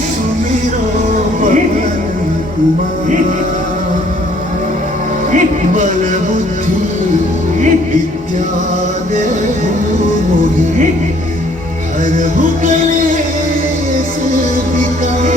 सुमिरो बल बुद्धि विद्या देहु मोहि हरहु कलेश विकार।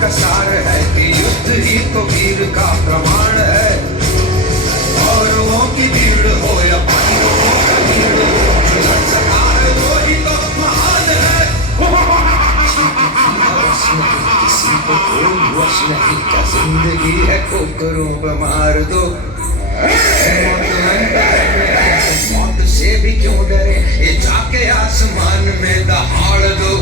का सार है कि युद्ध ही तो वीर का प्रमाण है। औरों की भीड़ हो या पांडवों का भीड़ हो, जो लड़ सका है वो ही तो महान है। किसी को कोई वश नहीं, क्या जिंदगी है ठोकरों पे मार दो। मौत से भी क्यों डरे, ये जाके आसमान में दहाड़ दो।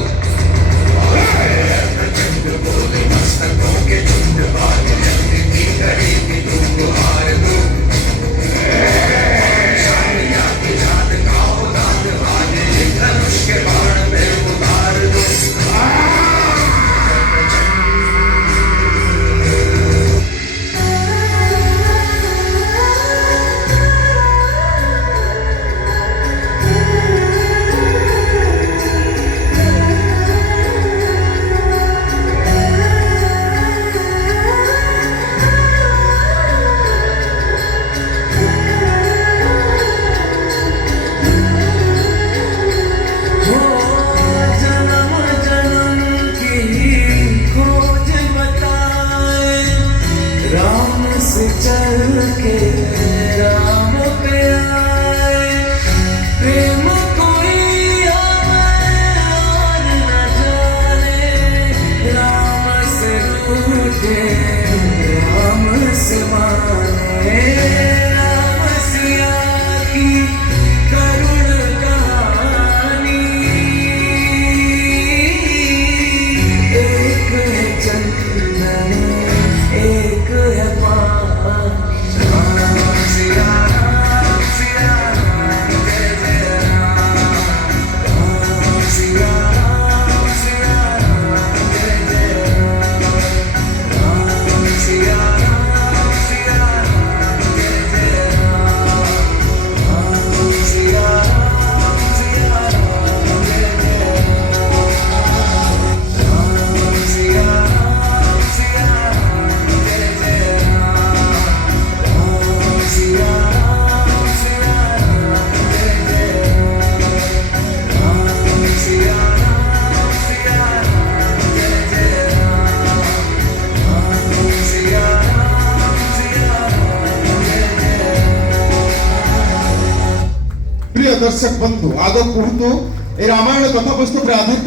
चंद्र बोले मस्तकों के झुंड भाग, जंग की घड़ी भी तुम हार दो। शामिया की जात का उदाद आज धनुष के बाण में उतार दो। चल के राम पे आए, प्रेम कोई और न जाने। राम से रूठे राम से माने, राम सिया की करुण कहानी। एक है चंदन एक है প্রিয় দর্শক বন্ধু, আদৌ কুহতু এই রামায়ণ কথা বস্তু আধারিত